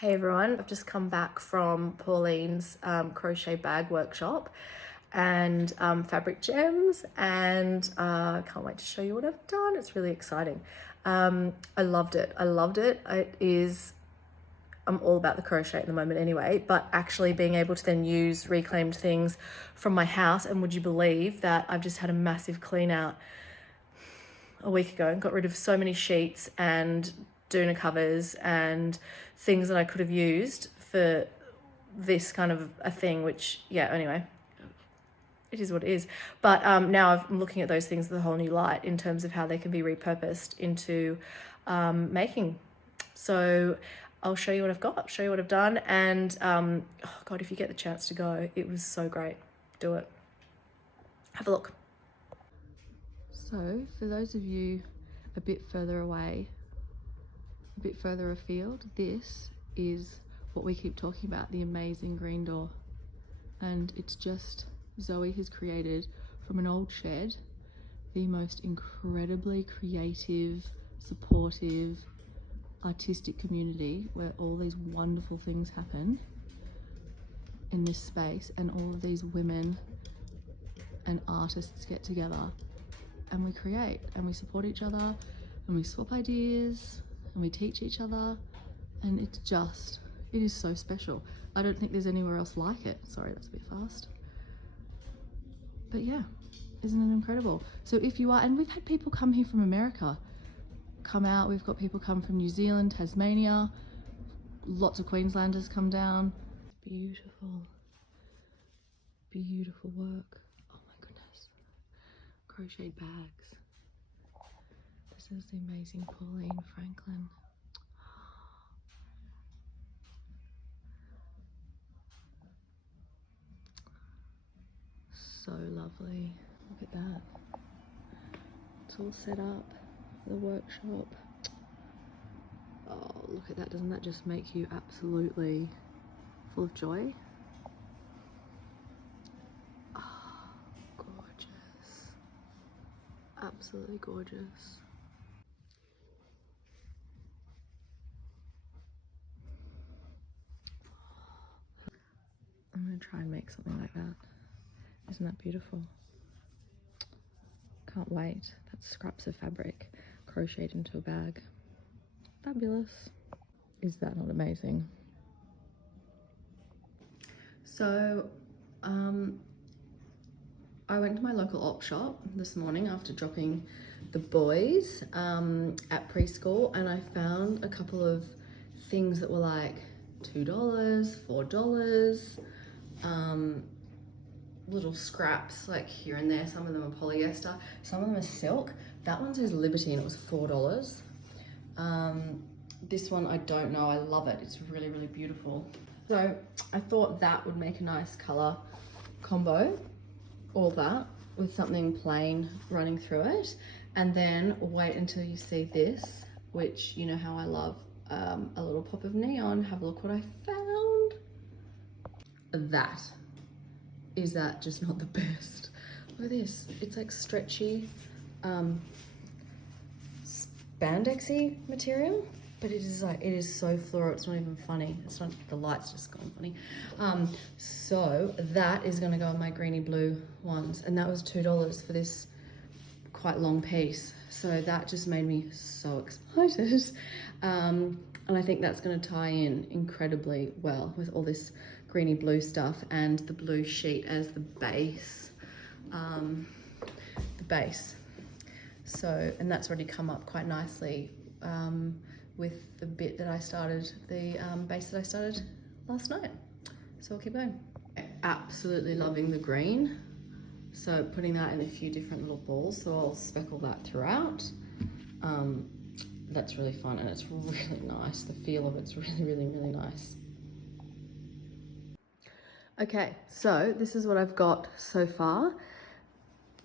Hey everyone, I've just come back from Pauline's crochet bag workshop and fabric gems, and I can't wait to show you what I've done. It's really exciting. I loved it. I'm all about the crochet at the moment anyway, but actually being able to then use reclaimed things from my house. And would you believe that I've just had a massive clean out a week ago and got rid of so many sheets and doona covers and things that I could have used for this kind of a thing, which, yeah, anyway, it is what it is. But now I'm looking at those things with a whole new light in terms of how they can be repurposed into making. So I'll show you what I've got, show you what I've done. And oh God, if you get the chance to go, it was so great. Do it. Have a look. So for those of you a bit further away, a bit further afield, this is what we keep talking about, the amazing green door. And it's just, Zoe has created from an old shed the most incredibly creative, supportive, artistic community where all these wonderful things happen in this space, and all of these women and artists get together and we create and we support each other and we swap ideas and we teach each other, and it is so special. I don't think there's anywhere else like it. Sorry, that's a bit fast. But yeah, isn't it incredible? So if you are, and we've had people come here from America, come out, we've got people come from New Zealand, Tasmania, lots of Queenslanders come down. Beautiful, beautiful work. Oh my goodness. Crocheted bags. This is the amazing Pauline Franklin. So lovely. Look at that. It's all set up for the workshop. Oh, look at that. Doesn't that just make you absolutely full of joy? Oh, gorgeous. Absolutely gorgeous. I'm going to try and make something like that. Isn't that beautiful? Can't wait. That's scraps of fabric crocheted into a bag. Fabulous. Is that not amazing? So, I went to my local op shop this morning after dropping the boys at preschool, and I found a couple of things that were like $2, $4, little scraps like here and there. Some of them are polyester, some of them are silk. That one says Liberty and it was $4. This one I don't know. I love it. It's really, really beautiful. So I thought that would make a nice color combo, all that with something plain running through it, and then wait until you see this, which you know how I love a little pop of neon. Have a look what I found. Is that just not the best? Look at this. It's like stretchy, spandexy material, but it is so floral. It's not even funny. It's not, the light's just gone funny. So that is gonna go on my greeny blue ones, and that was $2 for this quite long piece. So that just made me so excited. And I think that's gonna tie in incredibly well with all this greeny blue stuff and the blue sheet as the base. So, and that's already come up quite nicely with the bit that I started, the base that I started last night. So I'll keep going. Absolutely loving the green. So putting that in a few different little balls, so I'll speckle that throughout. That's really fun and it's really nice. The feel of it's really, really, really nice. Okay, so this is what I've got so far.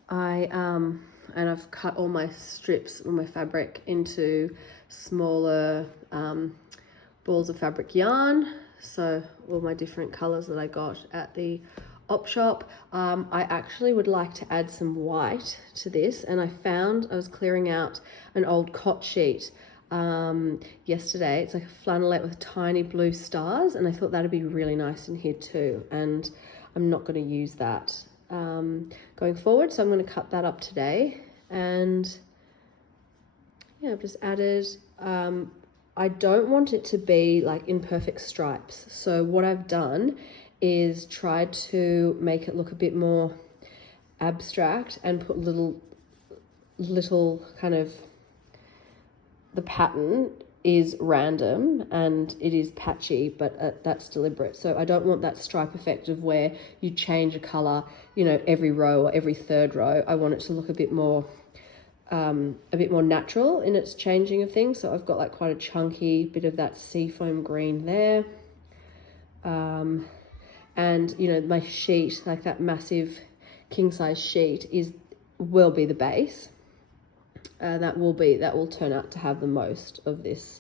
And I've cut all my strips, all my fabric into smaller balls of fabric yarn. So all my different colors that I got at the op shop. I actually would like to add some white to this, and I was clearing out an old cot sheet yesterday. It's like a flannelette with tiny blue stars, and I thought that'd be really nice in here too, and I'm not going to use that going forward, so I'm going to cut that up today. And yeah, I've just added, I don't want it to be like in perfect stripes, so what I've done is tried to make it look a bit more abstract and put little kind of, the pattern is random and it is patchy, but that's deliberate. So I don't want that stripe effect of where you change a color, you know, every row or every third row. I want it to look a bit more natural in its changing of things. So I've got like quite a chunky bit of that seafoam green there. And you know, my sheet, like that massive king size sheet, will be the base. That will turn out to have the most of this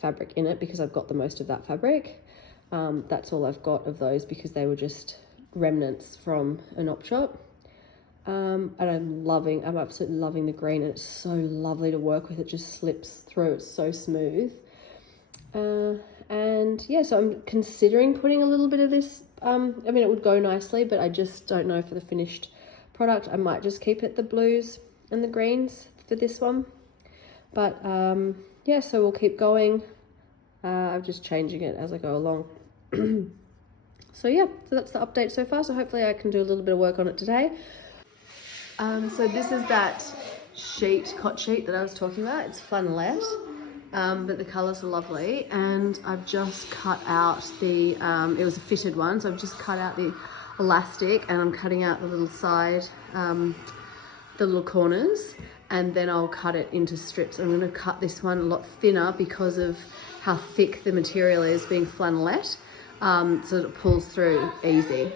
fabric in it because I've got the most of that fabric. That's all I've got of those because they were just remnants from an op shop. And I'm absolutely loving the green, and it's so lovely to work with. It just slips through, it's so smooth. And yeah, so I'm considering putting a little bit of this, I mean, it would go nicely, but I just don't know for the finished product. I might just keep it the blues and the greens for this one, but yeah, so we'll keep going. I'm just changing it as I go along. So yeah, so that's the update so far, so hopefully I can do a little bit of work on it today. So this is that cot sheet that I was talking about. It's flannelette, but the colors are lovely, and I've just cut out the it was a fitted one, so I've just cut out the elastic, and I'm cutting out the little side, the little corners, and then I'll cut it into strips. I'm going to cut this one a lot thinner because of how thick the material is, being flannelette, so that it pulls through easy.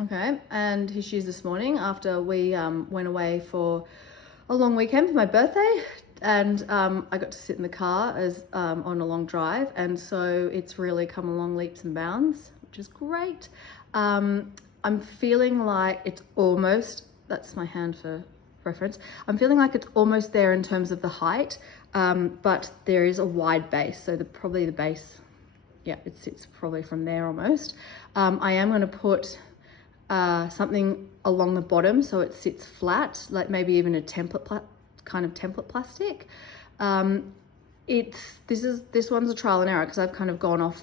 Okay, and his shoes this morning after we went away for a long weekend for my birthday, and I got to sit in the car as on a long drive, and so it's really come along leaps and bounds, which is great. I'm feeling like it's almost, that's my hand for reference, I'm feeling like it's almost there in terms of the height, but there is a wide base, so probably the base, yeah, it sits probably from there almost. I am going to put something along the bottom so it sits flat, like maybe even a template plastic. This one's a trial and error because I've kind of gone off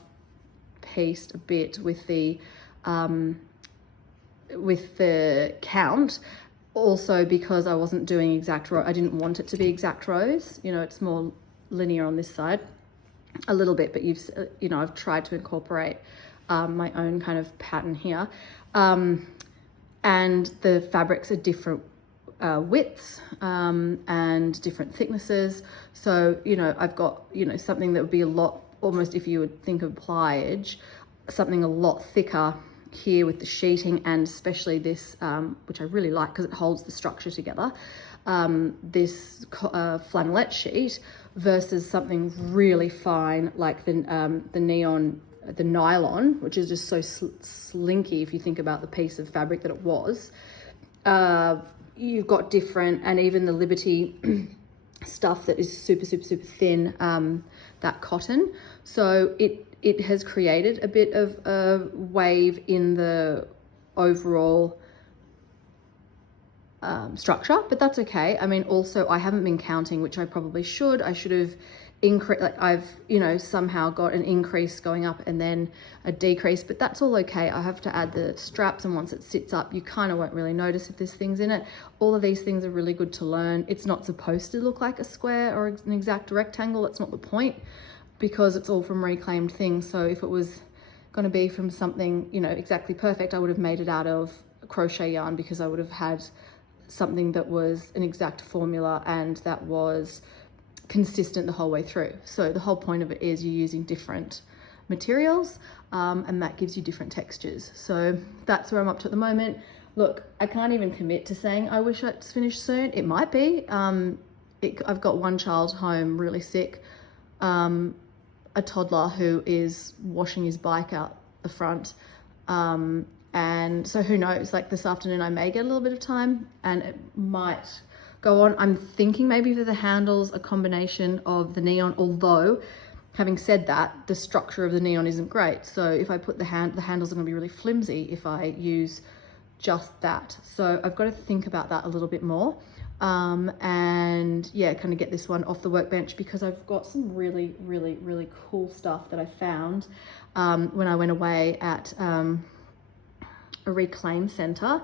piste a bit with the count, also because I wasn't doing exact row. I didn't want it to be exact rows, you know, it's more linear on this side a little bit, but I've tried to incorporate my own kind of pattern here. And the fabrics are different widths and different thicknesses. So, you know, I've got, you know, something that would be a lot, almost if you would think of pliage, something a lot thicker here with the sheeting, and especially this, which I really like because it holds the structure together, this flannelette sheet versus something really fine like the nylon, which is just so slinky if you think about the piece of fabric that it was. You've got different, and even the Liberty stuff that is super thin, that cotton. So it has created a bit of a wave in the overall structure, but that's okay. I mean, also I haven't been counting, which I probably should. I should have increase, like I've, you know, somehow got an increase going up and then a decrease, but that's all okay. I have to add the straps, and once it sits up, you kind of won't really notice if there's things in it. All of these things are really good to learn. It's not supposed to look like a square or an exact rectangle. That's not the point, because it's all from reclaimed things. So if it was going to be from something, you know, exactly perfect, I would have made it out of crochet yarn, because I would have had something that was an exact formula and that was consistent the whole way through. So the whole point of it is you're using different materials, and that gives you different textures. So that's where I'm up to at the moment. Look, I can't even commit to saying I wish it's finished soon. It might be. I've got one child home really sick, a toddler who is washing his bike out the front, and so who knows, like this afternoon I may get a little bit of time and it might go on. I'm thinking maybe for the handles, a combination of the neon, although having said that, the structure of the neon isn't great. So if I put the handles are gonna be really flimsy if I use just that. So I've got to think about that a little bit more. And yeah, kind of get this one off the workbench, because I've got some really, really, really cool stuff that I found when I went away at a reclaim center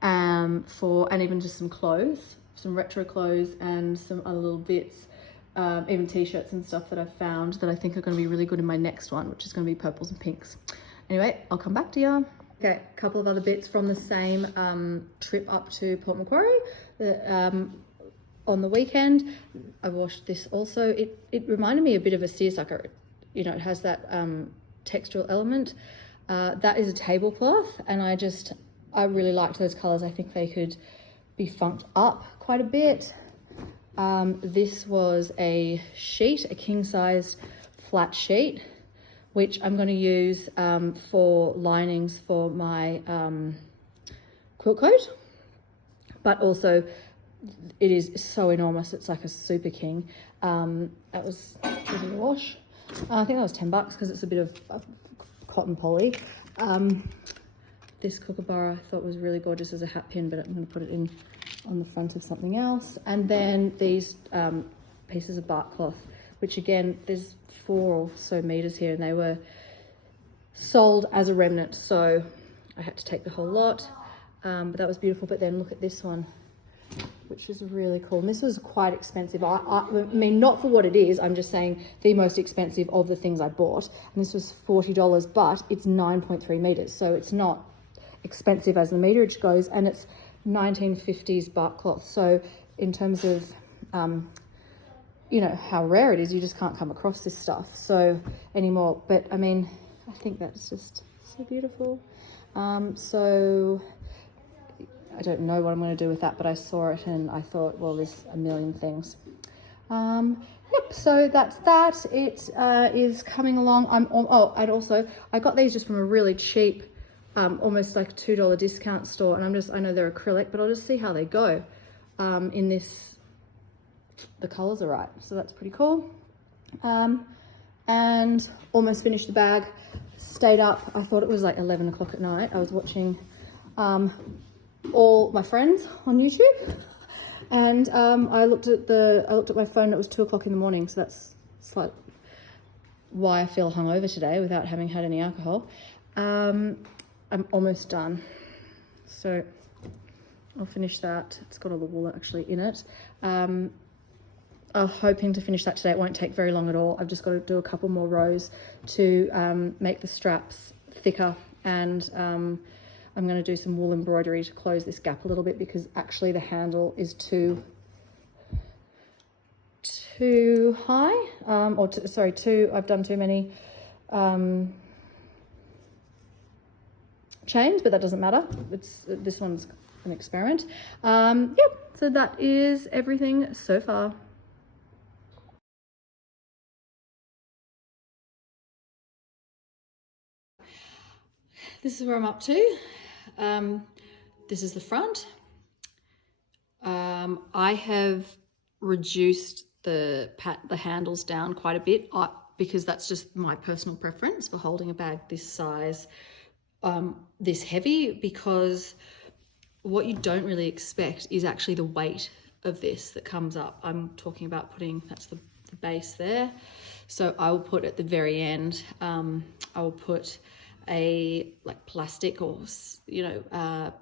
and even just some clothes, some retro clothes and some other little bits, even t-shirts and stuff that I've found that I think are going to be really good in my next one, which is going to be purples and pinks. Anyway, I'll come back to you. Okay, a couple of other bits from the same trip up to Port Macquarie on the weekend. I washed this also. It reminded me a bit of a seersucker. You know, it has that textural element. That is a tablecloth, and I really liked those colors. I think they could be funked up quite a bit. This was a sheet, a king-sized flat sheet, which I'm going to use for linings for my quilt coat, but also it is so enormous, it's like a super king. That was in the wash. I think that was $10 because it's a bit of cotton poly. This kookaburra I thought was really gorgeous as a hat pin, but I'm going to put it in on the front of something else. And then these pieces of bark cloth, which again, there's 4 or so meters here, and they were sold as a remnant, so I had to take the whole lot. But that was beautiful. But then look at this one, which is really cool. And this was quite expensive. I mean, not for what it is, I'm just saying the most expensive of the things I bought. And this was $40, but it's 9.3 meters, so it's not expensive as the meterage goes, and it's 1950s bark cloth. So in terms of you know how rare it is, you just can't come across this stuff so anymore. But I mean, I think that's just so beautiful. So I don't know what I'm going to do with that, but I saw it and I thought, well, there's a million things. Yep, so that's that. It is coming along. And also I got these just from a really cheap almost like $2 discount store, and I know they're acrylic, but I'll just see how they go in this. The colors are right, so that's pretty cool. And almost finished the bag. Stayed up, I thought it was like 11 o'clock at night. I was watching all my friends on YouTube, and I looked at my phone. It was 2 o'clock in the morning, so that's why I feel hungover today without having had any alcohol. I'm almost done, so I'll finish that. It's got all the wool actually in it. I'm hoping to finish that today. It won't take very long at all. I've just got to do a couple more rows to make the straps thicker, and I'm going to do some wool embroidery to close this gap a little bit, because actually the handle is too high, I've done too many chains, but that doesn't matter. This one's an experiment. Yep, so that is everything so far. This is where I'm up to. This is the front. I have reduced the handles down quite a bit because that's just my personal preference for holding a bag this size, this heavy, because what you don't really expect is actually the weight of this that comes up. I'm talking about that's the base there. So I will put at the very end, I will put a plastic or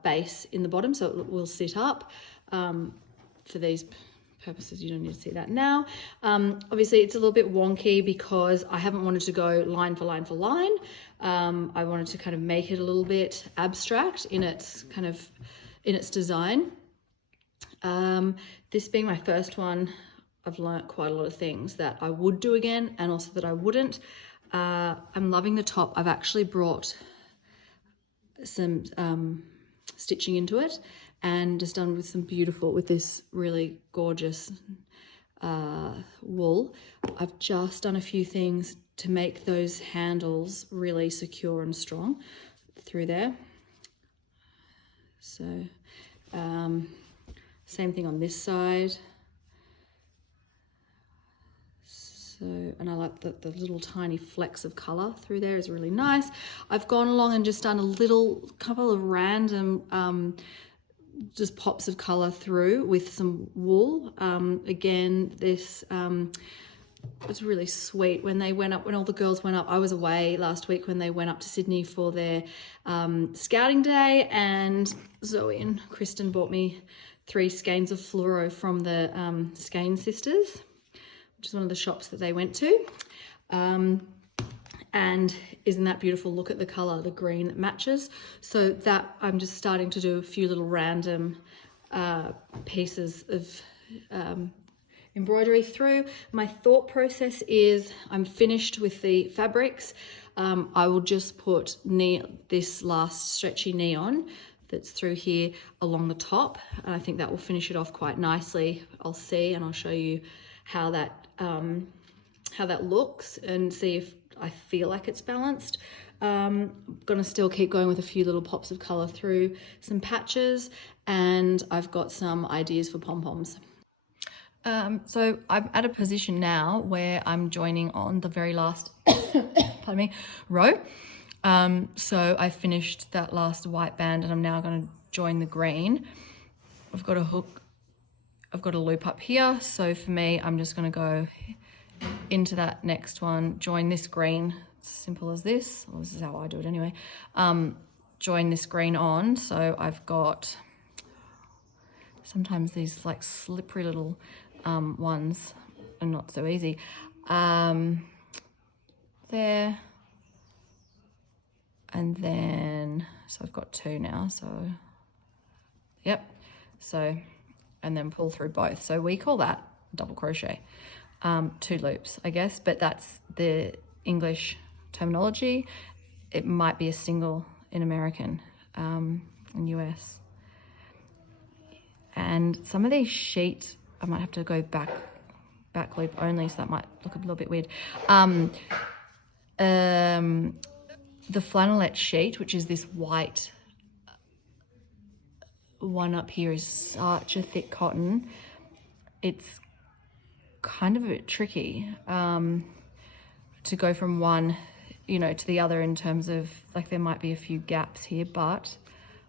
base in the bottom, so it will sit up. For these purposes, you don't need to see that now. Obviously it's a little bit wonky because I haven't wanted to go line for line for line. I wanted to kind of make it a little bit abstract in its design. This being my first one, I've learnt quite a lot of things that I would do again and also that I wouldn't. I'm loving the top. I've actually brought some stitching into it and just done with this really gorgeous wool. I've just done a few things to make those handles really secure and strong through there. So Same thing on this side. So, and I like the little tiny flecks of color through there is really nice. I've gone along and just done a little couple of random just pops of color through with some wool. Again, this was really sweet when all the girls went up. I was away last week when they went up to Sydney for their scouting day, and Zoe and Kristen bought me 3 skeins of fluoro from the Skein sisters, which is one of the shops that they went to. And isn't that beautiful? Look at the color, the green that matches. So that I'm just starting to do a few little random pieces of embroidery through. My thought process is I'm finished with the fabrics. I will just put this last stretchy neon that's through here along the top, and I think that will finish it off quite nicely. I'll see, and I'll show you how that looks and see if I feel like it's balanced. I'm gonna still keep going with a few little pops of color through some patches, and I've got some ideas for pom-poms. So I'm at a position now where I'm joining on the very last pardon me, row. So I finished that last white band and I'm now going to join the green. I've got a hook, I've got a loop up here. So for me, I'm just going to go into that next one, join this green. It's simple as this. Well, this is how I do it anyway. Join this green on. So I've got sometimes these like slippery little ones are not so easy. There. And then, so I've got 2 now, so, yep. So, and then pull through both. So we call that double crochet. 2 loops, I guess, but that's the English terminology. It might be a single in American, in US. And some of these sheets, I might have to go back loop only, so that might look a little bit weird. The flannelette sheet, which is this white one up here, is such a thick cotton. It's kind of a bit tricky to go from one, to the other in terms of, like, there might be a few gaps here, but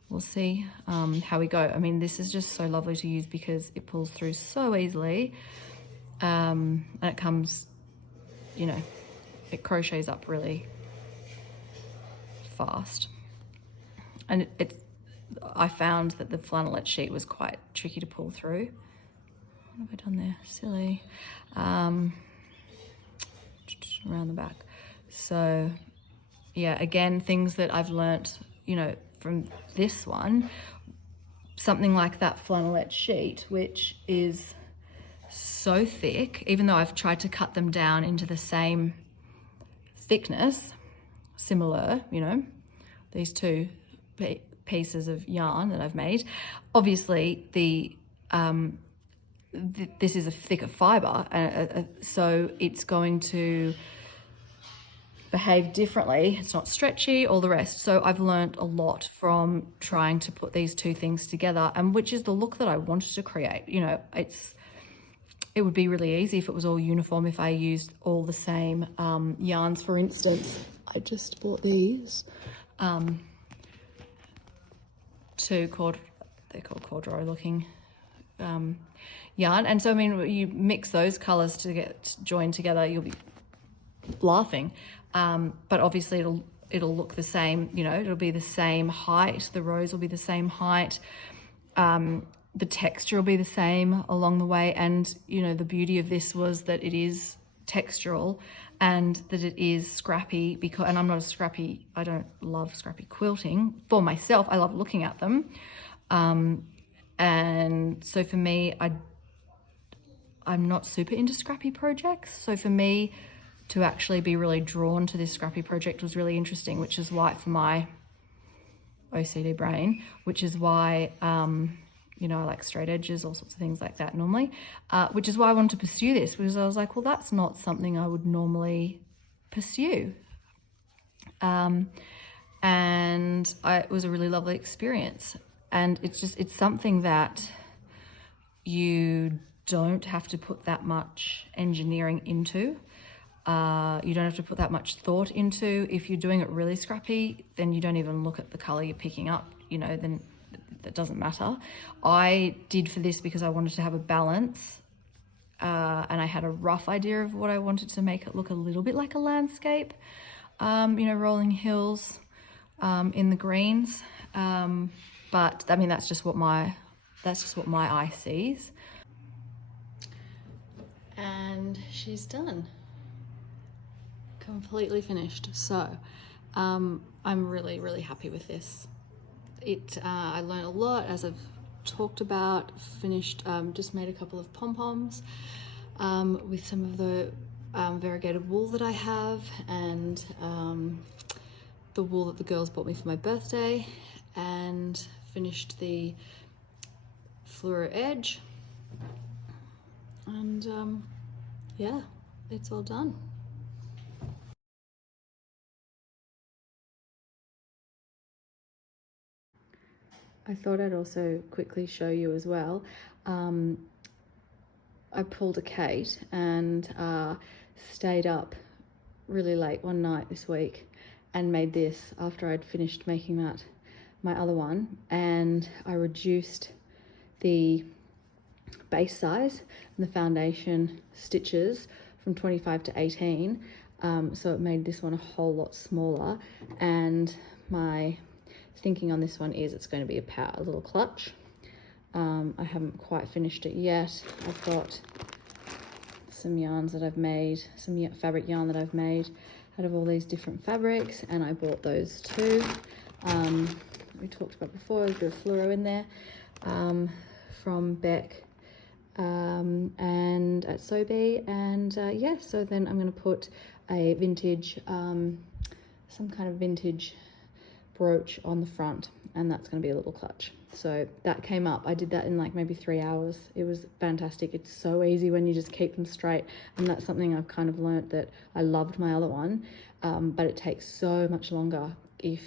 we'll see how we go. I mean, this is just so lovely to use because it pulls through so easily, and it comes, it crochets up really fast. And I found that the flannelette sheet was quite tricky to pull through. What have I done there? Silly. Around the back. So yeah, again, things that I've learnt, from this one, something like that flannelette sheet, which is so thick, even though I've tried to cut them down into the same thickness, similar, these 2 pieces of yarn that I've made. Obviously, this is a thicker fiber, so it's going to behave differently. It's not stretchy, all the rest. So I've learned a lot from trying to put these 2 things together, and which is the look that I wanted to create. It would be really easy if it was all uniform, if I used all the same yarns. For instance, I just bought these 2 they're called corduroy looking yarn, and so I mean, you mix those colors to get joined together, you'll be laughing, but obviously it'll look the same. It'll be the same height, the rows will be the same height, the texture will be the same along the way, and the beauty of this was that it is textural and that it is scrappy, and I'm not I don't love scrappy quilting for myself. I love looking at them, and so for me, I'm not super into scrappy projects. So for me to actually be really drawn to this scrappy project was really interesting, which is why, for my OCD brain, which is why I like straight edges, all sorts of things like that normally, which is why I wanted to pursue this, because I was like, well, that's not something I would normally pursue. And it was a really lovely experience. And it's something that, you don't have to put that much engineering into. You don't have to put that much thought into. If you're doing it really scrappy, then you don't even look at the color you're picking up, you know, then that doesn't matter. I did for this because I wanted to have a balance, and I had a rough idea of what I wanted to make it look a little bit like a landscape, you know, rolling hills in the greens. But I mean, that's just what my eye sees. And she's done. Completely finished. So I'm really, really happy with this. I learned a lot, as I've talked about. Finished, just made a couple of pom-poms with some of the variegated wool that I have, and the wool that the girls bought me for my birthday, and finished the fluoro edge, and yeah, it's all done. I thought I'd also quickly show you as well. I pulled a Kate and stayed up really late one night this week and made this after I'd finished making my other one, and I reduced the base size and the foundation stitches from 25 to 18, so it made this one a whole lot smaller. And my thinking on this one is it's going to be a little clutch. I haven't quite finished it yet. I've got some yarns that I've made, some fabric yarn that I've made out of all these different fabrics, and I bought those too. We talked about before, there's a bit of fluoro in there from Beck and at Sobe, and yeah, so then I'm going to put a vintage, some kind of vintage brooch on the front, and that's going to be a little clutch. So that came up, I did that in like maybe 3 hours. It was fantastic. It's so easy when you just keep them straight, and that's something I've kind of learnt, that I loved my other one, but it takes so much longer if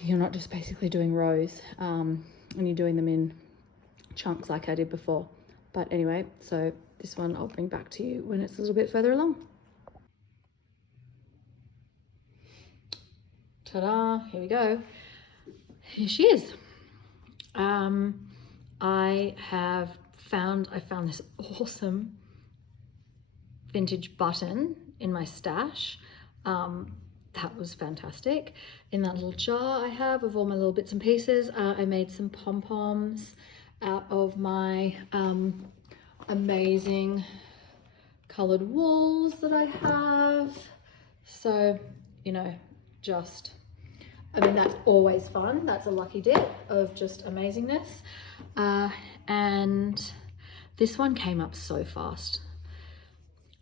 you're not just basically doing rows, and you're doing them in chunks like I did before. But anyway, so this one I'll bring back to you when it's a little bit further along. Ta-da, here we go. Here she is. I found this awesome vintage button in my stash. That was fantastic. In that little jar I have of all my little bits and pieces, I made some pom-poms out of my amazing colored wools that I have. So, you know, I mean, that's always fun. That's a lucky dip of just amazingness. And this one came up so fast.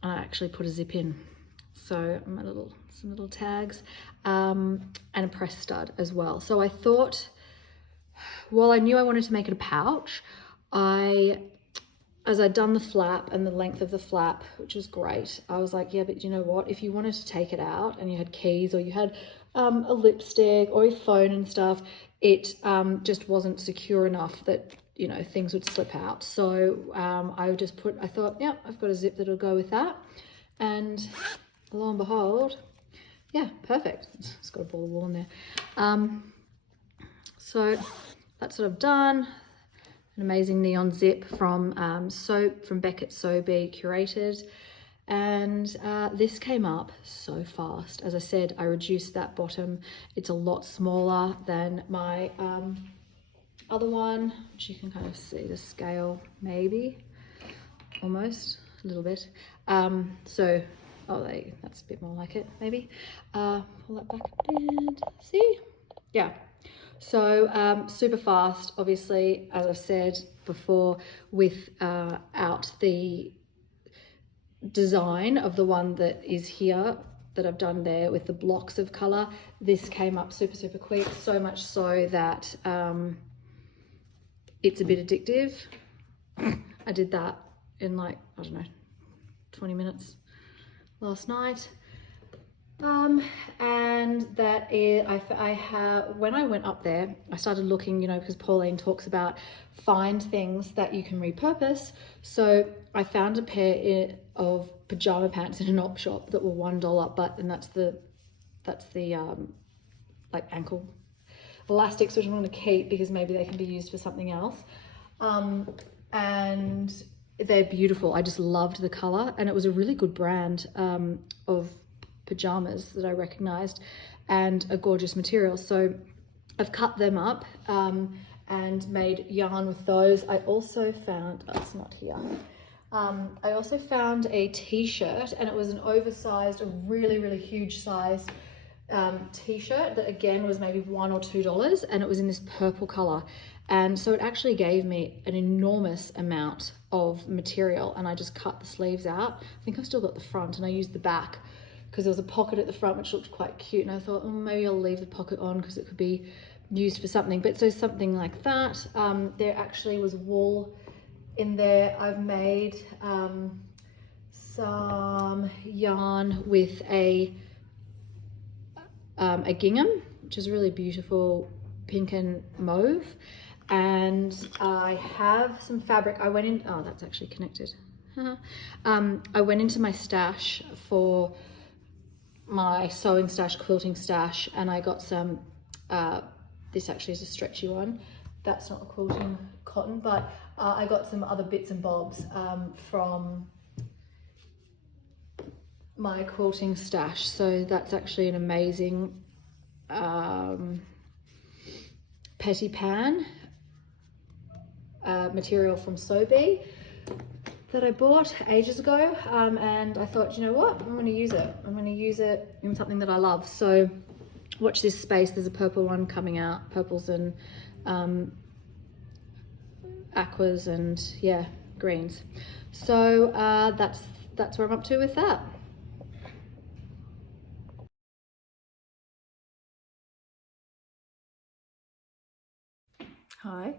I actually put a zip in. So some little tags, and a press stud as well. So I thought, while I knew I wanted to make it a pouch, as I'd done the flap and the length of the flap, which was great, I was like, yeah, but you know what? If you wanted to take it out and you had keys, or you had a lipstick or your phone and stuff, it just wasn't secure enough that, you know, things would slip out. So I thought, yeah, I've got a zip that'll go with that. And lo and behold, yeah, perfect. It's got a ball of wool in there. So that's what I've done. An amazing neon zip from Beckett Sobe curated, and this came up so fast. As I said, I reduced that bottom. It's a lot smaller than my other one, which you can kind of see the scale, maybe almost a little bit. That's a bit more like it, maybe. Pull that back and see, yeah. So super fast, obviously, as I've said before, without the design of the one that is here that I've done there with the blocks of color. This came up super, super quick, so much so that it's a bit addictive. I did that in like, I don't know, 20 minutes last night. And that is, I have, when I went up there, I started looking, you know, because Pauline talks about find things that you can repurpose. So I found a pair of pajama pants in an op shop that were $1, but, and that's the like ankle elastics, which I'm going to keep because maybe they can be used for something else. And they're beautiful. I just loved the color, and it was a really good brand of pajamas that I recognized, and a gorgeous material. So I've cut them up and made yarn with those. I also found, oh, it's not here. I also found a t-shirt, and it was an oversized, a really huge size t-shirt that again was maybe $1 or $2, and it was in this purple color. And so it actually gave me an enormous amount of material, and I just cut the sleeves out. I think I've still got the front, and I used the back because there was a pocket at the front which looked quite cute, and I thought, oh, maybe I'll leave the pocket on because it could be used for something. But so something like that. There actually was wool in there. I've made some yarn with a gingham, which is really beautiful pink and mauve. And I have some fabric. I went in, oh, that's actually connected. I went into my stash for my sewing stash, quilting stash, and I got some, this actually is a stretchy one. That's not a quilting cotton, but I got some other bits and bobs from my quilting stash. So that's actually an amazing petty pan material from Sobe that I bought ages ago, and I thought, you know what, I'm going to use it. I'm going to use it in something that I love. So watch this space. There's a purple one coming out, purples and aquas and yeah, greens. So that's where I'm up to with that. Hi.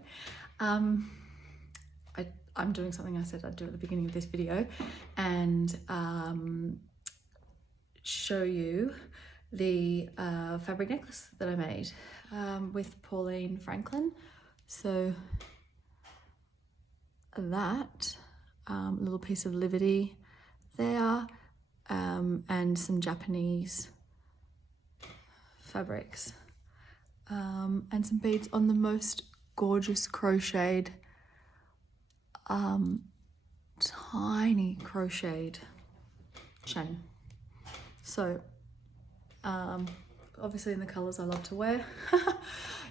I'm doing something I said I'd do at the beginning of this video, and show you the fabric necklace that I made with Pauline Franklin. So that little piece of Liberty there, and some Japanese fabrics, and some beads on the most gorgeous crocheted, tiny crocheted chain. So obviously in the colors I love to wear.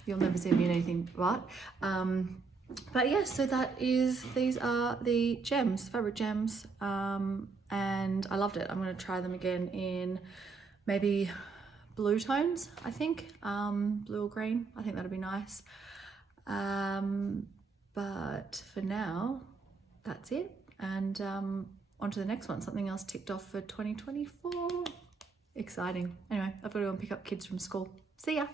You'll never see me in anything but yes, so these are the gems, fabric gems, and I loved it. I'm going to try them again in maybe blue tones, I think, blue or green. I think that'd be nice. But for now, that's it. And on to the next one, something else ticked off for 2024. Exciting. Anyway, I've got to go and pick up kids from school. See ya.